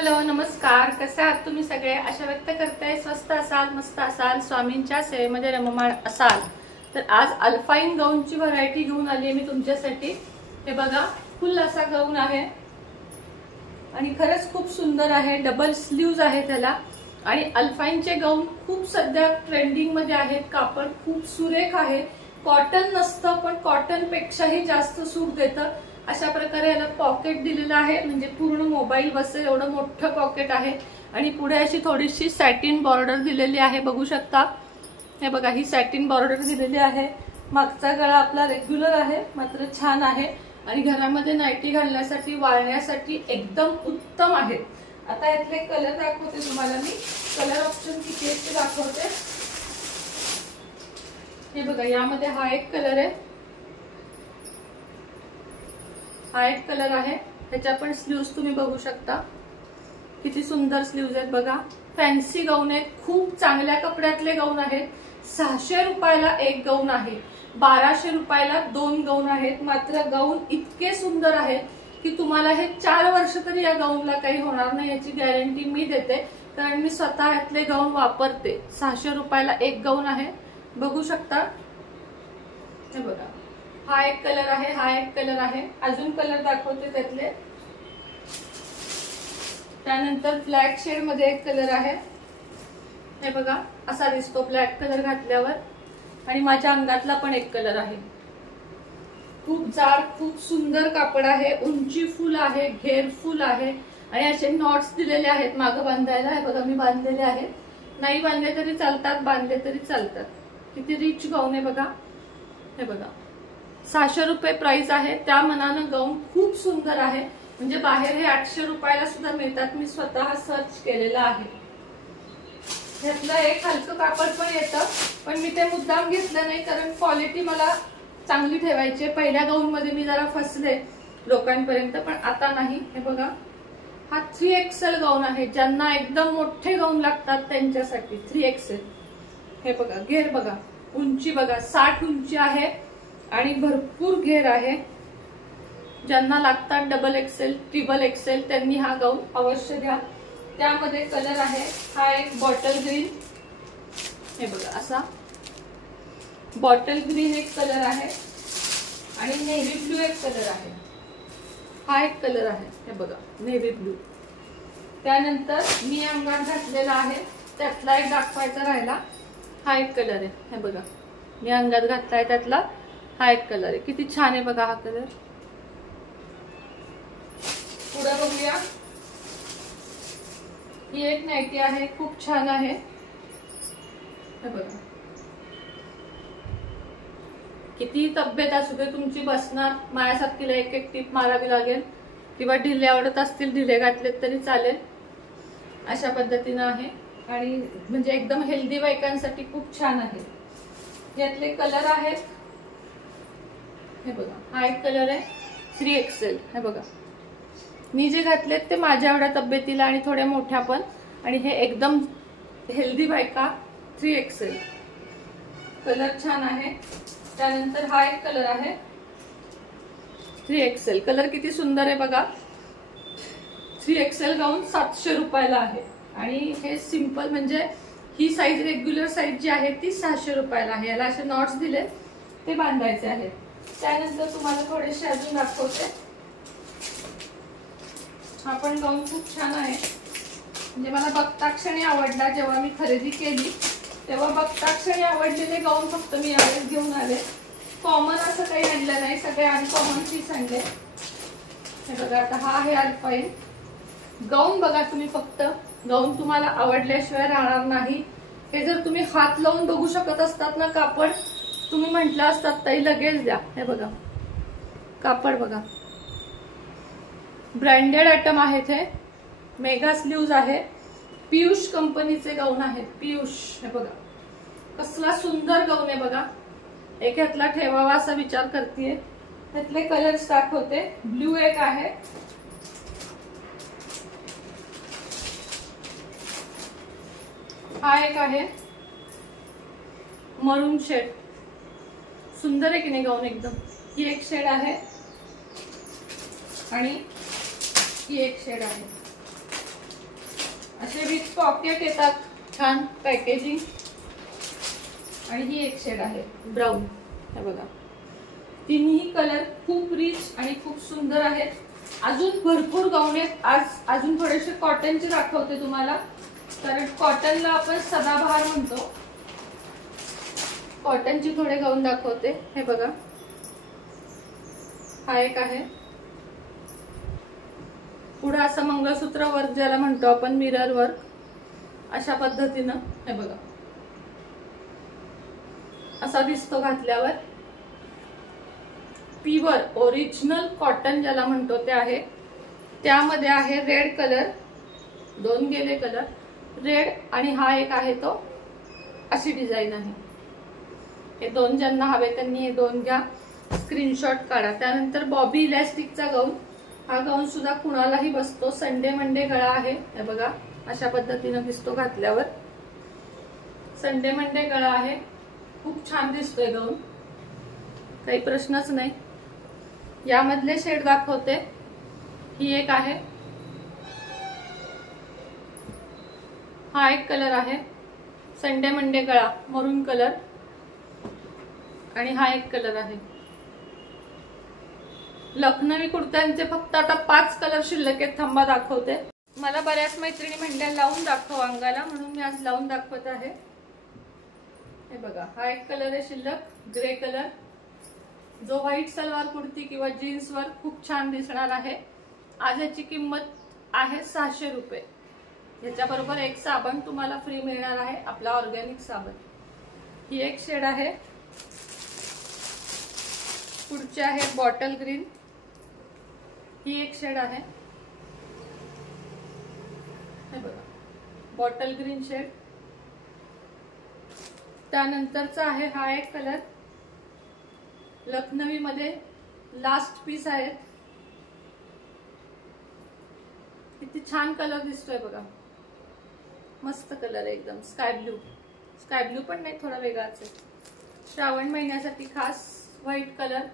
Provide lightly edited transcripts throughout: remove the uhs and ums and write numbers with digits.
Hello नमस्कार, कसे आहात तुम्ही सगळे? आशा व्यक्त करते स्वस्त असाल, मस्त असाल, स्वामींच्या सेवेमध्ये रममाण असाल। तर आज अल्पाइन गाऊनची व्हरायटी घेऊन आली आहे मी तुमच्यासाठी। हे बघा, फुल असा गाऊन आहे आणि खरंच खूप सुंदर आहे। डबल स्लीव्ज आहे त्याला आणि अल्पाइनचे गाऊन खूप सध्या ट्रेंडिंग मध्ये आहेत। कापड खूप सुरेख आहे, कॉटन नसतं पण कॉटन पेक्षाही जास्त सूट देतं। अशा प्रकारे याला पॉकेट दिलेलं आहे, म्हणजे पूर्ण मोबाईल बसेल एवढं मोठं पॉकेट आहे आणि पुढे अशी थोडीशी सॅटिन बॉर्डर दिलेली आहे, बघू शकता। हे बघा, ही सॅटिन बॉर्डर दिलेली आहे। मागचा गळा आपला रेग्युलर आहे, मात्र छान आहे आणि घरामध्ये नाईटी घालण्यासाठी वाळण्यासाठी एकदम उत्तम आहे। आता यातले कलर दाखवते तुम्हाला मी। कलर ऑप्शन किती आहेत ते दाखवते। हे बघा, यामध्ये हा एक कलर आहे, हा एक कलर आहे। ह्याच्या पण स्लीव्ज तुम्ही बघू शकता, किती सुंदर स्लीव्ज आहेत बघा। फॅन्सी गाऊन आहेत, खूप चांगल्या कपड्यातले गाऊन आहेत। 600 रुपयाला एक गाऊन आहे, 1200 रुपयाला 2 गाऊन आहेत। मात्र गाऊन इतके सुंदर आहेत की तुम्हाला हे 4 वर्ष तरी या गाऊनला काही होणार नाही याची गॅरंटी मी देते, कारण मी स्वतः यातले गाऊन वापरते। 600 रुपयाला एक गाऊन आहे, बघू शकता। हे बघा, हा एक कलर आहे, हा एक कलर आहे। अजून कलर दाखवते त्यातले। त्यानंतर ब्लॅक शेड मध्ये एक कलर आहे, हे बघा असा दिसतो ब्लॅक कलर घातल्यावर। आणि माझ्या अंगातला पण एक कलर आहे, खूप जाड खूप सुंदर कापड आहे, उंची फुल आहे, घेर फुल आहे आणि असे नॉट्स दिलेले आहेत मागे बांधायला। हे बघा, मी बांधलेले आहेत, नाही बांधले तरी चालतात, बांधले तरी चालतात। किती रिच गाऊन आहे बघा। हे बघा, 600 रुपये प्राइस आहे, त्या मनानं गाऊन खूप सुंदर आहे। म्हणजे बाहेर हे 800 रुपयाला सुद्धा मिळतात, मी स्वतः सर्च केलेलं आहे। ह्यातलं एक हलकं कापड पण येतं, पण मी ते मुद्दाम घेतलं नाही कारण क्वालिटी मला चांगली ठेवायची। पहिल्या गाऊन मध्ये मी जरा फसले लोकांपर्यंत, पण आता नाही। हे बघा, हा 3XL गाऊन आहे, ज्यांना एकदम मोठे गाऊन लागतात त्यांच्यासाठी 3XL। हे बघा, घेर बघा, उंची बघा, 60 उंची आहे आणि भरपूर घेर आहे। ज्यांना लागतात डबल एक्सेल, ट्रिपल एक्सेल त्यांनी हा गाऊन अवश्य घ्या। त्यामध्ये कलर आहे, हा एक बॉटल ग्रीन, हे बघा असा बॉटल ग्रीन एक कलर आहे आणि नेव्ही ब्लू एक कलर आहे। हा एक कलर आहे, हे बघा नेव्ही ब्लू। त्यानंतर मी अंगात घातलेला आहे, त्यातला एक दाखवायचा राहिला, हा एक कलर आहे। हे बघा, मी अंगात घातलाय त्यातला हा एक कलर आहे, किती छान आहे बघा हा कलर। पुढे बघूया, ही एक नाईटी आहे, खूप छान आहे। हे बघा, किती तब्येत असू दे तुमची बसणार, माझ्यासारखीला एक एक टीप मारावी लागेल, किंवा ढिले आवडत असतील ढिले घातलेत तरी चालेल, अशा पद्धतीने आहे। आणि म्हणजे एकदम हेल्दी बायकांसाठी खूप छान आहे। यातले कलर आहेत, हे बघा, हा एक कलर आहे 3XL। हे बघा, मी जे घातलेत ते माझ्या एवढ्या तब्येतीला आणि थोड्या मोठ्या पण, आणि हे एकदम हेल्दी बायका 3XL। कलर छान आहे। त्यानंतर हा एक कलर आहे 3XL, कलर किती सुंदर आहे बघा। 3XL गाऊन 700 रुपयाला आहे आणि हे सिंपल, म्हणजे ही साईज रेग्युलर साईज जी आहे ती 600 रुपयाला आहे। याला असे नॉट्स दिले ते बांधायचे आहेत। त्यानंतर तुम्हाला थोडेसे अजून दाखवते। हा पण गाऊन खूप छान आहे, म्हणजे मला बघता क्षणी आवडला। जेव्हा मी खरेदी केली तेव्हा बघता क्षणी आवडलेले गाऊन फक्त मी यावेळेस घेऊन आले। कॉमन असं काही आणलं नाही, सगळे अनकॉमन पीस आणले। हे बघा, आता हा आहे अल्पाइन गाऊन। बघा तुम्ही, फक्त गाऊन तुम्हाला आवडल्याशिवाय राहणार नाही। हे जर तुम्ही हात लावून बघू शकत असतात ना कापड, तुम्ही म्हटलं असतात ताई लगेच द्या। हे बघा, कापड बघा, ब्रँडेड आयटम आहेत हे। मेगा स्लीव्ज आहे, पीयूष कंपनीचे गाऊन आहेत, पीयूष। हे बघा, कसला सुंदर गाऊन आहे बघा। एक ह्यातला ठेवावा असा विचार करतेय। त्यातले कलर्स दाखवते। ब्ल्यू एक आहे, हा एक आहे मरून शेड, सुंदर आहे की नाही गाऊन एकदम। ही एक शेड आहे आणि ही एक शेड आहे। पॉकेट येतात, छान पॅकेजिंग. आणि ही एक शेड आहे ब्राऊन, हे बघा. तिन्ही कलर खूप रिच आणि खूप सुंदर आहेत. अजून भरपूर गाऊन आहेत. आज अजून थोडेसे कॉटनचे दाखवते तुम्हाला, कारण कॉटनला आपण सदाबहार म्हणतो. कॉटनचे थोडे गाऊन दाखवते. हे बघा, हा एक आहे. पुढे असं मंगळसूत्र वर्क ज्याला म्हणतो आपण, मिरर वर्क, अशा पद्धतीनं. हे बघा, असा दिसतो घातल्यावर. प्युअर ओरिजिनल कॉटन ज्याला म्हणतो ते आहे. त्यामध्ये आहे रेड कलर, 2 गेले कलर, रेड आणि हा एक आहे तो. अशी डिझाईन आहे. हे 2 ज्यांना हवे त्यांनी हे 2 घ्या, स्क्रीनशॉट काढा. त्यानंतर बॉबी इलास्टिकचा गाऊन. हा गाऊन सुद्धा कुणालाही बसतो. संडे मंडे गळा आहे. हे बघा, अशा पद्धतीनं दिसतो घातल्यावर. संडे मंडे गळा आहे. खूप छान दिसतोय गाऊन, काही प्रश्नच नाही. यामधले शेड दाखवते. ही एक आहे, हा एक कलर आहे. संडे मंडे गळा, मरून कलर. आणि हा एक कलर आहे. लखनवी कुर्त्यांचे फक्त आता 5 कलर शिल्लक आहेत. थांबा दाखवते. मला बऱ्याच मैत्रिणी म्हणल्या लावून दाखव अंगाला, म्हणून मी आज लावून दाखवत आहे. हे बघा, हा एक कलर आहे शिल्लक, ग्रे कलर, जो व्हाईट सलवार कुर्ती किंवा जीन्स वर खूप छान दिसणार आहे. आज याची किंमत आहे 600 रुपये. याच्याबरोबर एक साबण तुम्हाला फ्री मिळणार आहे, आपला ऑर्गॅनिक साबण. ही एक शेड आहे. पुढची आहे बॉटल ग्रीन. ही एक शेड आहे. हे बघा, बॉटल ग्रीन शेड. त्यानंतरचा आहे हा एक कलर, लखनवी मध्ये लास्ट पीस आहेत. किती छान कलर दिसतोय बघा, मस्त कलर आहे एकदम. स्काय ब्लू, स्काय ब्लू पण नाही, थोडा वेगळाच आहे. श्रावण महिन्यासाठी खास व्हाईट कलर.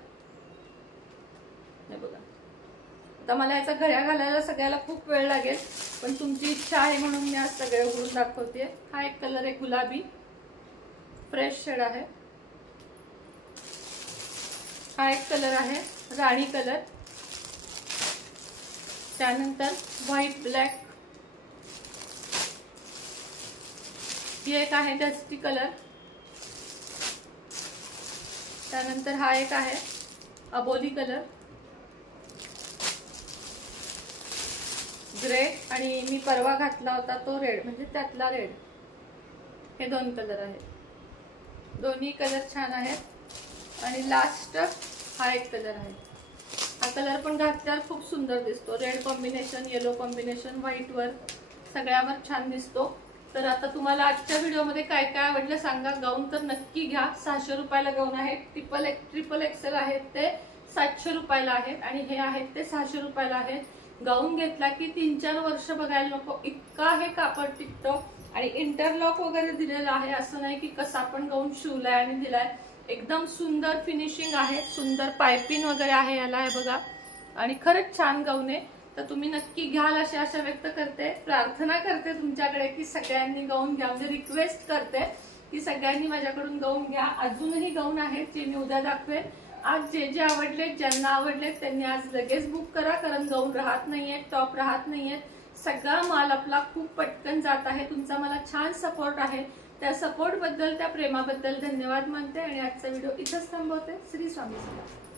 हे बघा, आता मला याचा घड्या घालायला सगळ्याला खूप वेळ लागेल, पण तुमची इच्छा आहे म्हणून मी आज सगळे उघडून दाखवते. हा एक कलर आहे गुलाबी, फ्रेश शेड आहे. हा एक कलर आहे राणी कलर. त्यानंतर व्हाईट ब्लॅक. ही एक आहे डस्टी कलर. त्यानंतर हा एक आहे अबोली कलर, ग्रे, आणि मी परवा घातला होता तो रेड, म्हणजे त्यातला रेड. हे 2 कलर आहेत. दोन्ही कलर छान आहेत. आणि लास्ट हा एक कलर आहे. हा कलर पण घातल्यावर खूप सुंदर दिसतो. Red combination, yellow combination, white वर सगळ्यावर छान दिसतो. तर आता तुम्हाला आजच्या व्हिडिओमध्ये काय काय आवडलं सांगा. गाऊन तर नक्की घ्या. 600 रुपयाला गाऊन आहेत. ट्रिपल एक्सेल आहेत ते 700 रुपयाला आहेत, आणि हे आहेत ते 600 रुपयाला आहेत. गाऊन घेतला की 3-4 वर्ष बघायला नको, इतका हे कापड टिकतो. आणि इंटरलॉक वगैरे दिलेलं आहे, असं नाही की कसा पण गाऊन शिवलाय आणि दिलाय. एकदम सुंदर फिनिशिंग आहे, सुंदर पायपिंग वगैरे आहे याला. हे बघा, आणि खरंच छान गाऊन आहे. तर तुम्ही नक्की घ्याल अशी आशा व्यक्त करते. प्रार्थना करते तुमच्याकडे की सगळ्यांनी गाऊन घ्या, म्हणजे रिक्वेस्ट करते की सगळ्यांनी माझ्याकडून गाऊन घ्या. अजूनही गाऊन आहेत जे मी उद्या दाखवेन. आज जे जे आवडले, ज्यांना आवडले त्यांनी आज लगेच बुक करा, कारण गाऊन राहत नाहीये, टॉप राहत नाहीये. सगळा माल आपला खूप पटकन जात आहे. तुमचा मला छान सपोर्ट आहे. त्या सपोर्ट बद्दल, त्या प्रेमाबद्दल धन्यवाद मानते. आणि आजचा व्हिडिओ इथंच थांबवते. श्री स्वामी समर्थ.